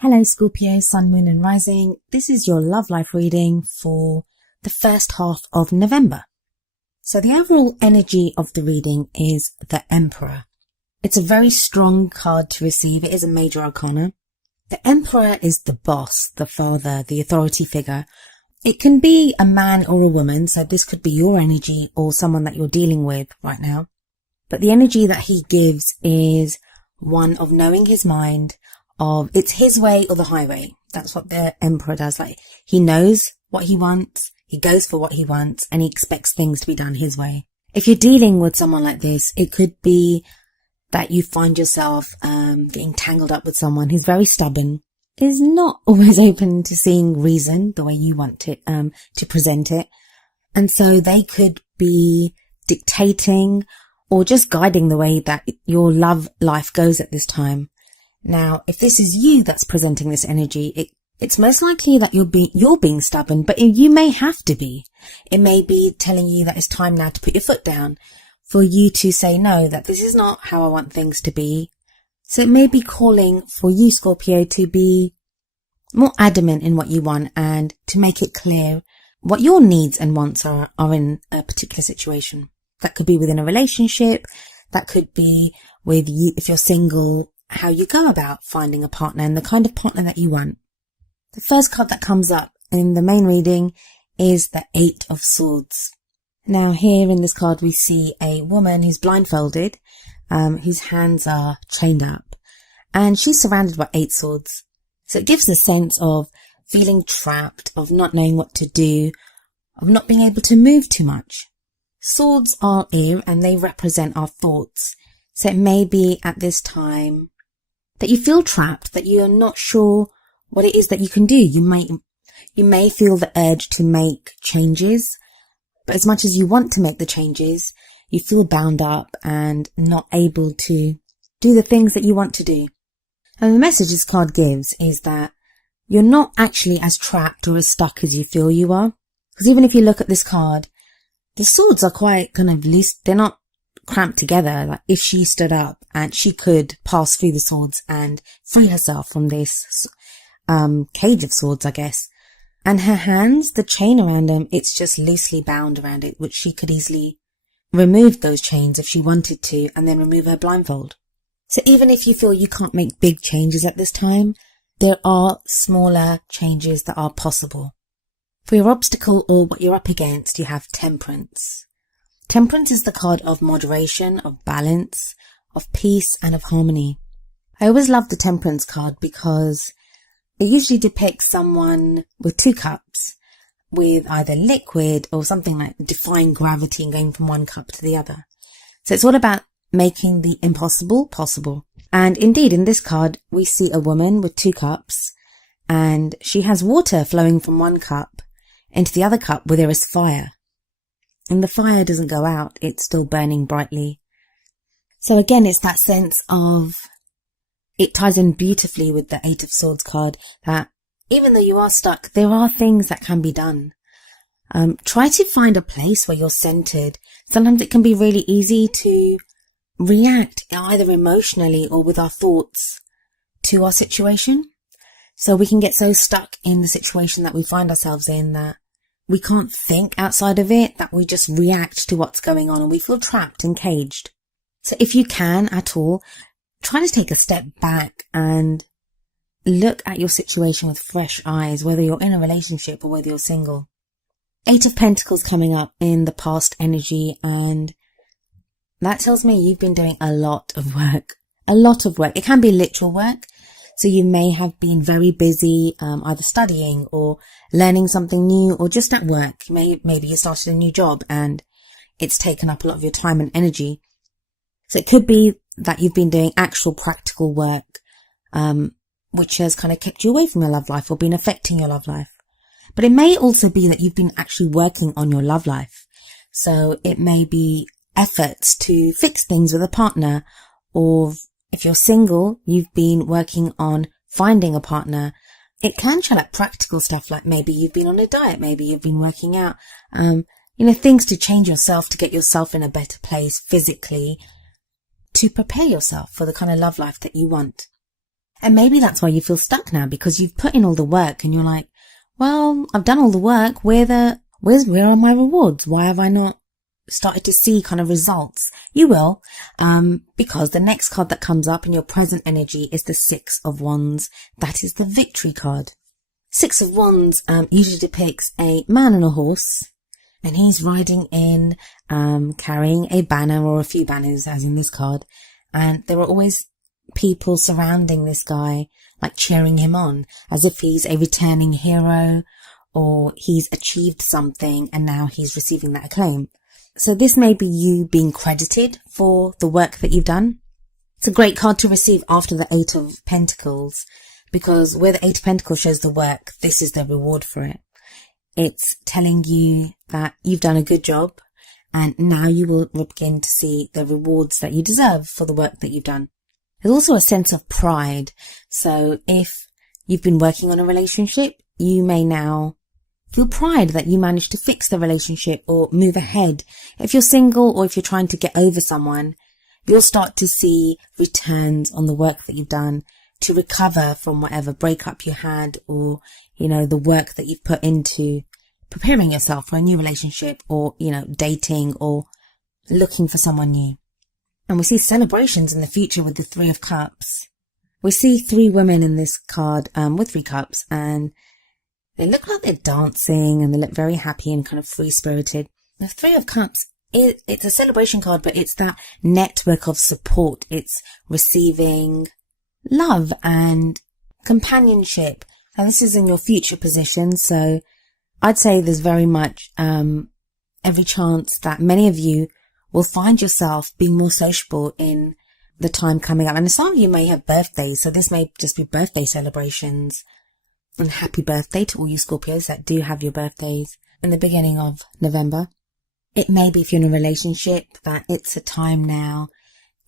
Hello Scorpio, Sun, Moon and Rising. This is your love life reading for the first half of November. So the overall energy of the reading is the Emperor. It's a very strong card to receive. It is a major arcana. The Emperor is the boss, the father, the authority figure. It can be a man or a woman, so this could be your energy or someone that you're dealing with right now. But the energy that he gives is one of knowing his mind, of it's his way or the highway. That's what the Emperor does. Like, he knows what he wants, he goes for what he wants, and he expects things to be done his way. If you're dealing with someone like this, it could be that you find yourself getting tangled up with someone who's very stubborn, is not always open to seeing reason the way you want it to present it. And so they could be dictating or just guiding the way that your love life goes at this time. Now, if this is you that's presenting this energy, it's most likely that you're being stubborn, but you may have to be. It may be telling you that it's time now to put your foot down, for you to say no, that this is not how I want things to be. So it may be calling for you, Scorpio, to be more adamant in what you want and to make it clear what your needs and wants are in a particular situation. That could be within a relationship. That could be with you, if you're single, how you go about finding a partner and the kind of partner that you want. The first card that comes up in the main reading is the Eight of Swords. Now here in this card we see a woman who's blindfolded, whose hands are chained up, and she's surrounded by 8 swords. So it gives a sense of feeling trapped, of not knowing what to do, of not being able to move too much. Swords are air and they represent our thoughts. So it may be at this time that you feel trapped, that you're not sure what it is that you can do. You may feel the urge to make changes, but as much as you want to make the changes, you feel bound up and not able to do the things that you want to do. And the message this card gives is that you're not actually as trapped or as stuck as you feel you are. Because even if you look at this card, the swords are quite kind of loose. They're not cramped together. Like, if she stood up and she could pass through the swords and free herself from this cage of swords, I guess. And her hands, the chain around them, it's just loosely bound around it, which she could easily remove those chains if she wanted to, and then remove her blindfold. So even if you feel you can't make big changes at this time, there are smaller changes that are possible. For your obstacle or what you're up against, you have Temperance. Temperance is the card of moderation, of balance, of peace and of harmony. I always love the Temperance card because it usually depicts someone with 2 cups with either liquid or something like defying gravity and going from one cup to the other. So it's all about making the impossible possible. And indeed, in this card, we see a woman with 2 cups and she has water flowing from one cup into the other cup where there is fire. And the fire doesn't go out, it's still burning brightly. So again, it's that sense of, it ties in beautifully with the Eight of Swords card, that even though you are stuck, there are things that can be done. Try to find a place where you're centered. Sometimes it can be really easy to react either emotionally or with our thoughts to our situation. So we can get so stuck in the situation that we find ourselves in that we can't think outside of it, that we just react to what's going on and we feel trapped and caged. So if you can at all, try to take a step back and look at your situation with fresh eyes, whether you're in a relationship or whether you're single. 8 of Pentacles coming up in the past energy, and that tells me you've been doing a lot of work. A lot of work. It can be literal work. So you may have been very busy, either studying or learning something new or just at work. Maybe you started a new job and it's taken up a lot of your time and energy. So it could be that you've been doing actual practical work, which has kind of kept you away from your love life or been affecting your love life. But it may also be that you've been actually working on your love life. So it may be efforts to fix things with a partner, or if you're single, you've been working on finding a partner. It can show like practical stuff, like maybe you've been on a diet, maybe you've been working out, things to change yourself, to get yourself in a better place physically, to prepare yourself for the kind of love life that you want. And maybe that's why you feel stuck now, because you've put in all the work and you're like, well, I've done all the work. Where are my rewards? Why have I not started to see kind of results? You will, because the next card that comes up in your present energy is the Six of Wands. That is the victory card. Six of Wands usually depicts a man on a horse, and he's riding in, carrying a banner or a few banners, as in this card. And there are always people surrounding this guy, like cheering him on, as if he's a returning hero or he's achieved something and now he's receiving that acclaim. So this may be you being credited for the work that you've done. It's a great card to receive after the Eight of Pentacles, because where the Eight of Pentacles shows the work, this is the reward for it. It's telling you that you've done a good job and now you will begin to see the rewards that you deserve for the work that you've done. There's also a sense of pride. So if you've been working on a relationship, you may now feel pride that you managed to fix the relationship or move ahead. If you're single or if you're trying to get over someone, you'll start to see returns on the work that you've done to recover from whatever breakup you had, or, the work that you've put into preparing yourself for a new relationship, or, dating or looking for someone new. And we see celebrations in the future with the Three of Cups. We see three women in this card with 3 cups, and they look like they're dancing and they look very happy and kind of free-spirited. The Three of Cups, it's a celebration card, but it's that network of support. It's receiving love and companionship. And this is in your future position. So I'd say there's very much every chance that many of you will find yourself being more sociable in the time coming up. And some of you may have birthdays, so this may just be birthday celebrations. And happy birthday to all you Scorpios that do have your birthdays in the beginning of November. It may be, if you're in a relationship, that it's a time now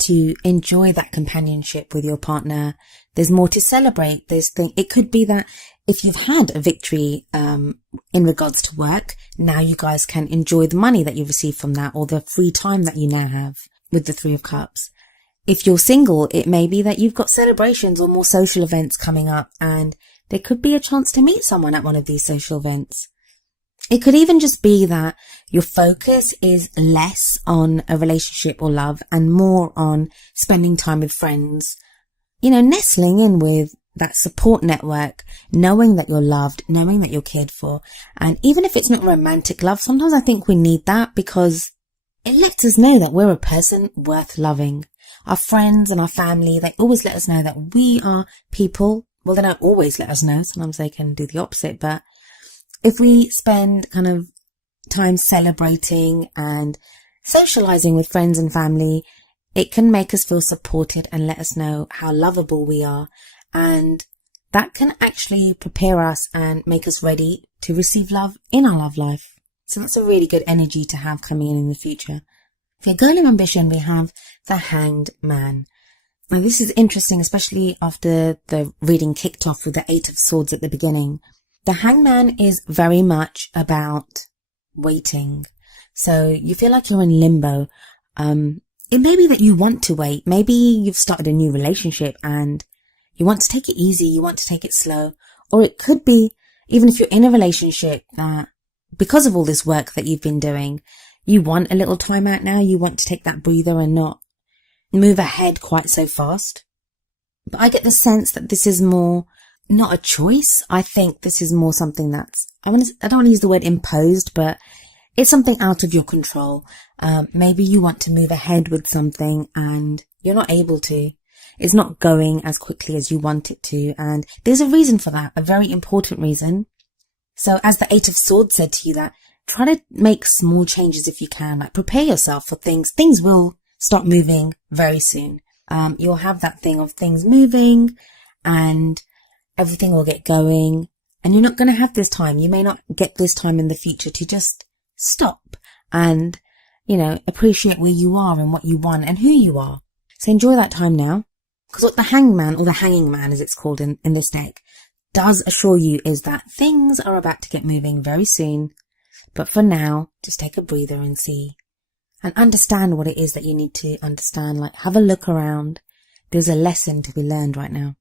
to enjoy that companionship with your partner. There's more to celebrate. It could be that if you've had a victory in regards to work, now you guys can enjoy the money that you receive from that, or the free time that you now have with the Three of Cups. If you're single, it may be that you've got celebrations or more social events coming up, and there could be a chance to meet someone at one of these social events. It could even just be that your focus is less on a relationship or love and more on spending time with friends, nestling in with that support network, knowing that you're loved, knowing that you're cared for. And even if it's not romantic love, sometimes I think we need that, because it lets us know that we're a person worth loving. Our friends and our family, they always let us know that we are people. Well, they don't always let us know. Sometimes they can do the opposite. But if we spend kind of time celebrating and socializing with friends and family, it can make us feel supported and let us know how lovable we are. And that can actually prepare us and make us ready to receive love in our love life. So that's a really good energy to have coming in the future. For your girl of ambition, we have the Hanged Man. Now, this is interesting, especially after the reading kicked off with the Eight of Swords at the beginning. The Hanged Man is very much about waiting. So you feel like you're in limbo. It may be that you want to wait. Maybe you've started a new relationship and you want to take it easy. You want to take it slow. Or it could be, even if you're in a relationship, that because of all this work that you've been doing, you want a little time out now. You want to take that breather and not move ahead quite so fast. But I get the sense that this is more not a choice. I think this is more something that's, I don't want to use the word imposed, but it's something out of your control. Maybe you want to move ahead with something and you're not able to. It's not going as quickly as you want it to. And there's a reason for that, a very important reason. So as the Eight of Swords said to you, that try to make small changes if you can, like prepare yourself for things. Things will start moving very soon. You'll have that thing of things moving and everything will get going, and you're not going to have this time. You may not get this time in the future to just stop and, appreciate where you are and what you want and who you are. So enjoy that time now, because what the Hangman, or the Hanging Man as it's called in this deck, does assure you is that things are about to get moving very soon. But for now, just take a breather and see and understand what it is that you need to understand. Like, have a look around. There's a lesson to be learned right now.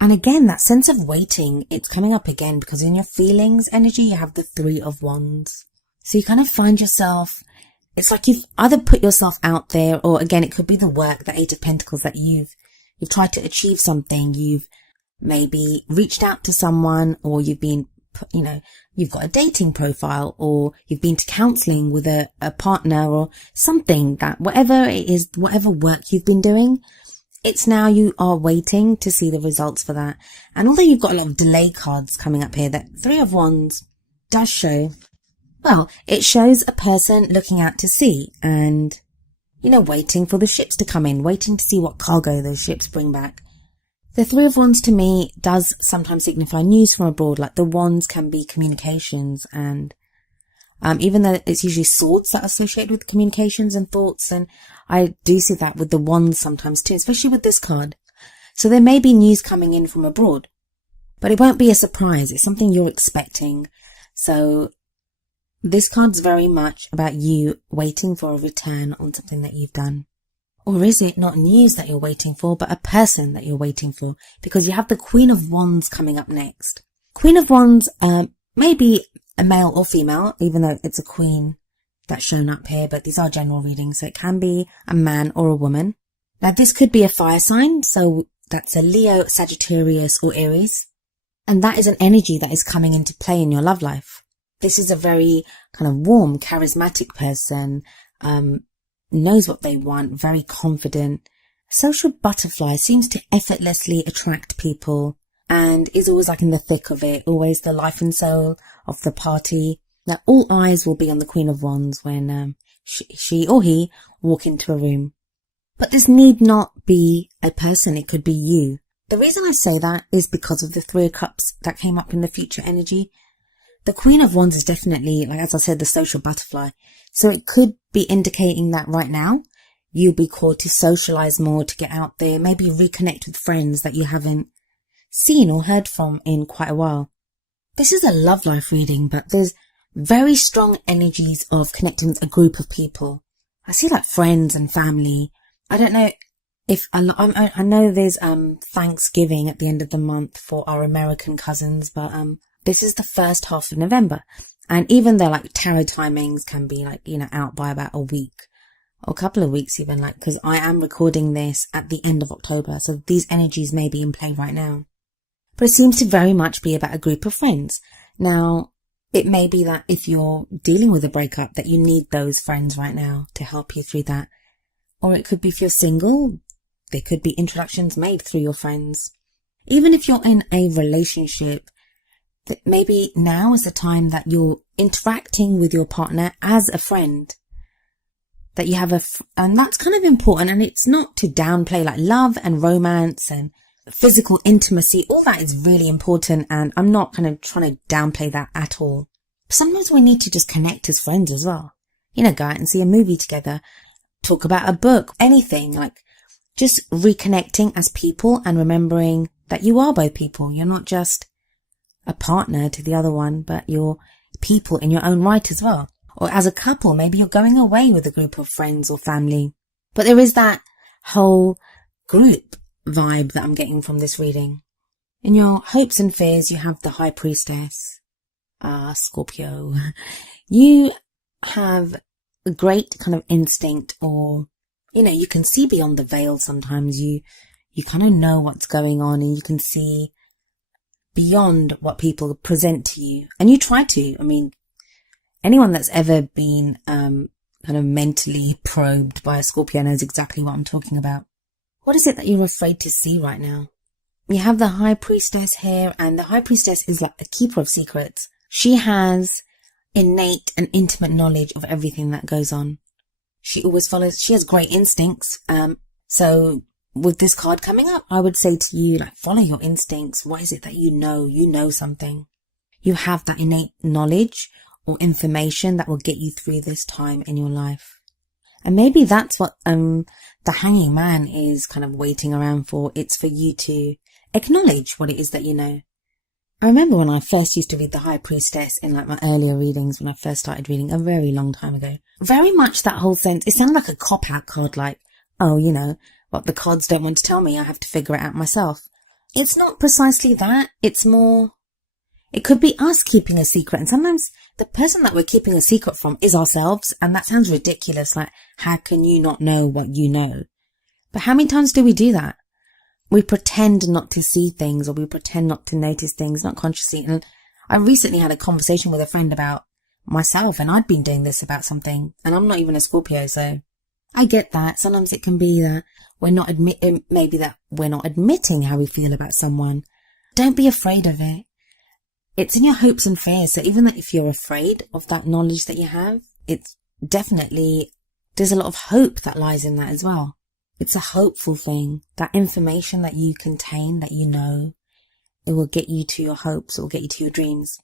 And again, that sense of waiting, it's coming up again because in your feelings energy, you have the Three of Wands. So you kind of find yourself, it's like you've either put yourself out there, or again, it could be the work, the Eight of Pentacles, that you've tried to achieve something. You've maybe reached out to someone, or you've been, you've got a dating profile, or you've been to counseling with a partner or something, that whatever it is, whatever work you've been doing, it's now you are waiting to see the results for that. And although you've got a lot of delay cards coming up here, that Three of Wands does show, well, it shows a person looking out to sea and, waiting for the ships to come in, waiting to see what cargo those ships bring back. The Three of Wands to me does sometimes signify news from abroad, like the wands can be communications, and even though it's usually swords that are associated with communications and thoughts, and I do see that with the wands sometimes too, especially with this card. So there may be news coming in from abroad, but it won't be a surprise. It's something you're expecting. So this card's very much about you waiting for a return on something that you've done. Or is it not news that you're waiting for, but a person that you're waiting for? Because you have the Queen of Wands coming up next. Queen of Wands may be a male or female, even though it's a queen that's shown up here, but these are general readings, so it can be a man or a woman. Now this could be a fire sign, so that's a Leo, Sagittarius or Aries, and that is an energy that is coming into play in your love life. This is a very kind of warm, charismatic person, knows what they want, very confident, social butterfly, seems to effortlessly attract people, and is always like in the thick of it, always the life and soul of the party. Now all eyes will be on the Queen of Wands when she or he walk into a room. But this need not be a person, it could be you. The reason I say that is because of the Three of Cups that came up in the future energy. The Queen of Wands is definitely, like as I said, the social butterfly. So it could be indicating that right now you'll be called to socialize more, to get out there, maybe reconnect with friends that you haven't seen or heard from in quite a while. This is a love life reading, but there's very strong energies of connecting with a group of people. I see like friends and family. I don't know if I know there's Thanksgiving at the end of the month for our American cousins, but this is the first half of November, and even though like tarot timings can be like out by about a week or a couple of weeks even, like because I am recording this at the end of October, so these energies may be in play right now. But it seems to very much be about a group of friends. Now, it may be that if you're dealing with a breakup that you need those friends right now to help you through that. Or it could be if you're single, there could be introductions made through your friends. Even if you're in a relationship, that maybe now is the time that you're interacting with your partner as a friend. That you have and that's kind of important, and it's not to downplay like love and romance and physical intimacy, all that is really important, and I'm not kind of trying to downplay that at all. Sometimes we need to just connect as friends as well. Go out and see a movie together, talk about a book, anything, like just reconnecting as people and remembering that you are both people. You're not just a partner to the other one, but you're people in your own right as well. Or as a couple, maybe you're going away with a group of friends or family. But there is that whole group vibe that I'm getting from this reading. In your hopes and fears, you have the High Priestess, Scorpio. You have a great kind of instinct, or, you can see beyond the veil sometimes. You kind of know what's going on, and you can see beyond what people present to you. And you try to. I mean, anyone that's ever been kind of mentally probed by a Scorpio knows exactly what I'm talking about. What is it that you're afraid to see right now? You have the High Priestess here, and the High Priestess is like a keeper of secrets. She has innate and intimate knowledge of everything that goes on. She always follows, she has great instincts. So with this card coming up, I would say to you, like, follow your instincts. What is it that you know? You know something. You have that innate knowledge or information that will get you through this time in your life. And maybe that's what the Hanging Man is kind of waiting around for. It's for you to acknowledge what it is that you know. I remember when I first used to read the High Priestess in like my earlier readings, when I first started reading a very long time ago. Very much that whole sense, it sounded like a cop-out card, like, oh, what the cards don't want to tell me, I have to figure it out myself. It's not precisely that. It's more, it could be us keeping a secret. And sometimes the person that we're keeping a secret from is ourselves. And that sounds ridiculous. Like, how can you not know what you know? But how many times do we do that? We pretend not to see things, or we pretend not to notice things, not consciously. And I recently had a conversation with a friend about myself, and I'd been doing this about something, and I'm not even a Scorpio, so I get that. Sometimes it can be that we're not admitting how we feel about someone. Don't be afraid of it. It's in your hopes and fears. So even that if you're afraid of that knowledge that you have, it's definitely, there's a lot of hope that lies in that as well. It's a hopeful thing. That information that you contain, that you know, it will get you to your hopes. It will get you to your dreams.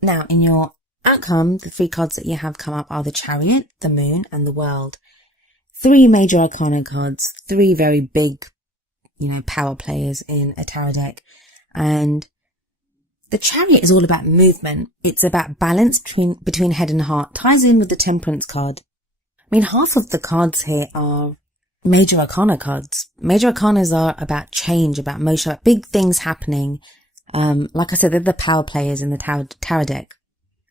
Now, in your outcome, the 3 cards that you have come up are the Chariot, the Moon, and the World. 3 major arcana cards, 3 very big, power players in a tarot deck. And the Chariot is all about movement. It's about balance between head and heart. Ties in with the Temperance card. I mean, half of the cards here are major arcana cards. Major arcanas are about change, about motion, about big things happening. Like I said, they're the power players in the tarot deck.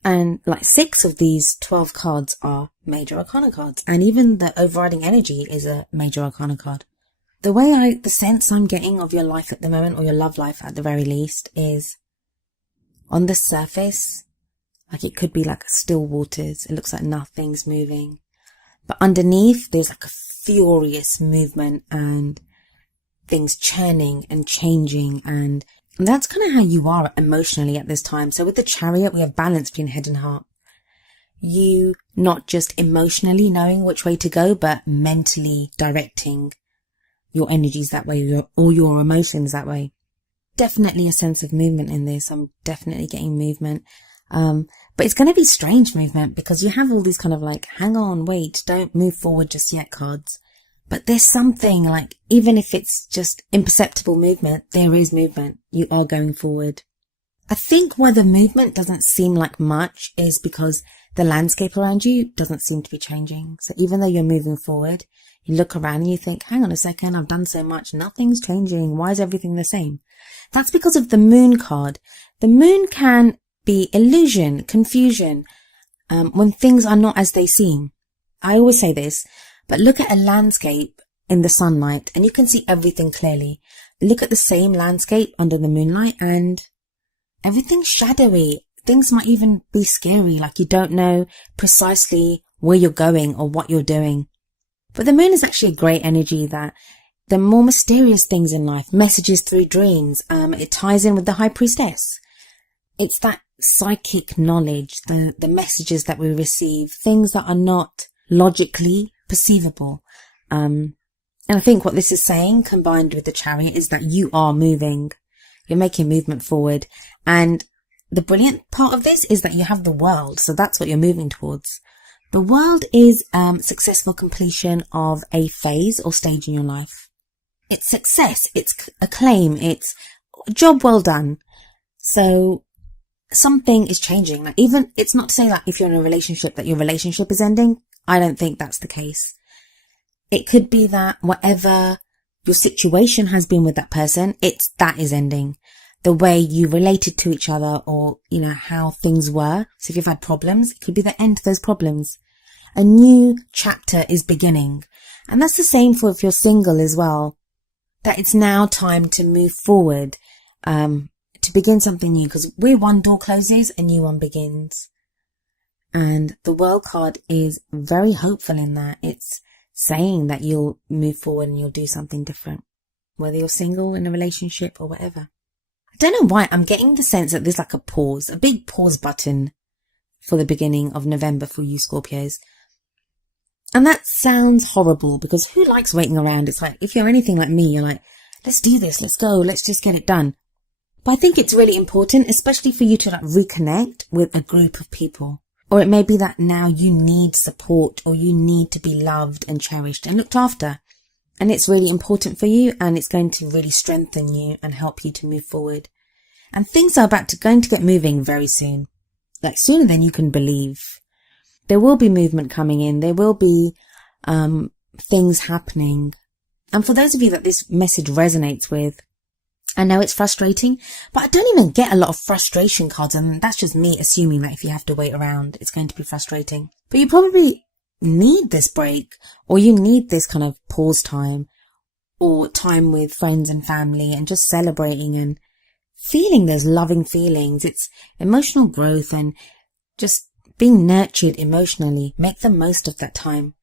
And like 6 of these 12 cards are major arcana cards. And even the overriding energy is a major arcana card. The sense I'm getting of your life at the moment, or your love life at the very least, is on the surface, like it could be like still waters. It looks like nothing's moving. But underneath, there's like a furious movement and things churning and changing. And that's kind of how you are emotionally at this time. So with the Chariot, we have balance between head and heart. You not just emotionally knowing which way to go, but mentally directing your energies that way, or your emotions that way. Definitely a sense of movement in this. I'm definitely getting movement. But it's going to be strange movement, because you have all these kind of like, hang on, wait, don't move forward just yet cards. But there's something like, even if it's just imperceptible movement, there is movement. You are going forward. I think why the movement doesn't seem like much is because the landscape around you doesn't seem to be changing. So even though you're moving forward, you look around and you think, hang on a second, I've done so much, nothing's changing. Why is everything the same? That's because of the Moon card. The Moon can be illusion, confusion, when things are not as they seem. I always say this, but look at a landscape in the sunlight and you can see everything clearly. Look at the same landscape under the moonlight and everything's shadowy. Things might even be scary, like you don't know precisely where you're going or what you're doing. But the moon is actually a great energy, that the more mysterious things in life, messages through dreams, it ties in with the High Priestess. It's that psychic knowledge, the messages that we receive, things that are not logically perceivable. And I think what this is saying, combined with the Chariot, is that you are moving. You're making movement forward. And the brilliant part of this is that you have the World. So that's what you're moving towards. The World is successful completion of a phase or stage in your life. It's success. It's acclaim. It's job well done. So something is changing. Like, even, it's not to say that if you're in a relationship that your relationship is ending. I don't think that's the case. It could be that whatever your situation has been with that person, that is ending. The way you related to each other, or, how things were. So if you've had problems, it could be the end to those problems. A new chapter is beginning. And that's the same for if you're single as well. That it's now time to move forward, to begin something new, because where one door closes, a new one begins. And the World card is very hopeful in that. It's saying that you'll move forward and you'll do something different, whether you're single, in a relationship, or whatever. I don't know why, I'm getting the sense that there's like a big pause button for the beginning of November for you Scorpios. And that sounds horrible, because who likes waiting around? It's like, if you're anything like me, you're like, let's do this, let's go, let's just get it done. But I think it's really important, especially for you to like reconnect with a group of people. Or it may be that now you need support, or you need to be loved and cherished and looked after. And it's really important for you, and it's going to really strengthen you and help you to move forward. And things are going to get moving very soon. Like sooner than you can believe. There will be movement coming in. There will be things happening. And for those of you that this message resonates with, I know it's frustrating, but I don't even get a lot of frustration cards, and that's just me assuming that if you have to wait around, it's going to be frustrating. But you probably need this break, or you need this kind of pause time, or time with friends and family, and just celebrating and feeling those loving feelings. It's emotional growth and just being nurtured emotionally. Make the most of that time.